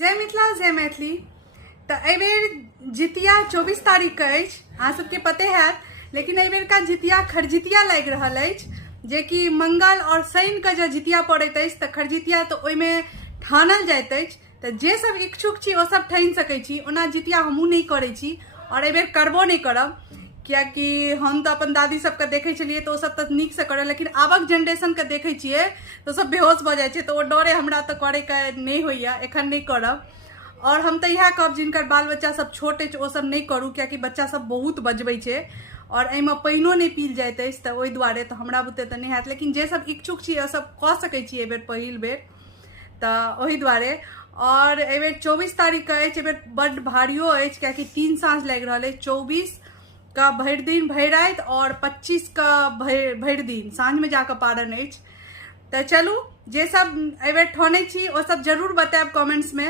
जय मिथिला जय मैथिली। तो एहिबेर जितिया 24 तारीख के अछि, अहाँ सबके पते हैत। लेकिन एहिबेर का जितिया खरजितिया लागि रहल अछि, जे कि मंगल और शनि के जो जितिया पड़ैत अछि तऽ खरजितिया तो ओहिमे ठानल जाइत अछि। तऽ जे सब इच्छुक छी ओ सब ठानि सकैत छी। ओना जितिया हमहूँ नहीं करै छी और एहिबेर करबो नहीं करब, कियाकि हम तो अपन दादी सबके देखे छलिए तो सब तो नीक से करे, लेकिन आबक जनरेशन के देखे छिए तो सब बेहोश भ जाए छे। तो ओ डरे हमरा तो करे के नहीं होइया, एखन नहीं करब। और हम तो यह कहब जिनकर बाल बच्चा सब छोट अछि ओ सब नहीं करू, कियाकि बच्चा सब बहुत बजबै छे और एहिमे पानियो नहीं पील जाइत अछि। तऽ ओहि दुआरे तो हमरा बुते तो नहीं हैत, लेकिन जे सब इच्छुक छी ओ सब कऽ सकै छी एहिबेर पहिल बेर। तऽ ओहि दुआरे और एहिबेर 24 तारीख के अछि, एहिबेर बड्ड भारियो अछि, कियाकि 3 साँझ लागि रहल अछि। 24 का भरि दिन भरि राति और 25 का भरि दिन साँझ में जाकर पारण अछि। तो चलू जे सब एहिबेर ठानै छी ओ सब जरूर बतायब कमेंट्स में।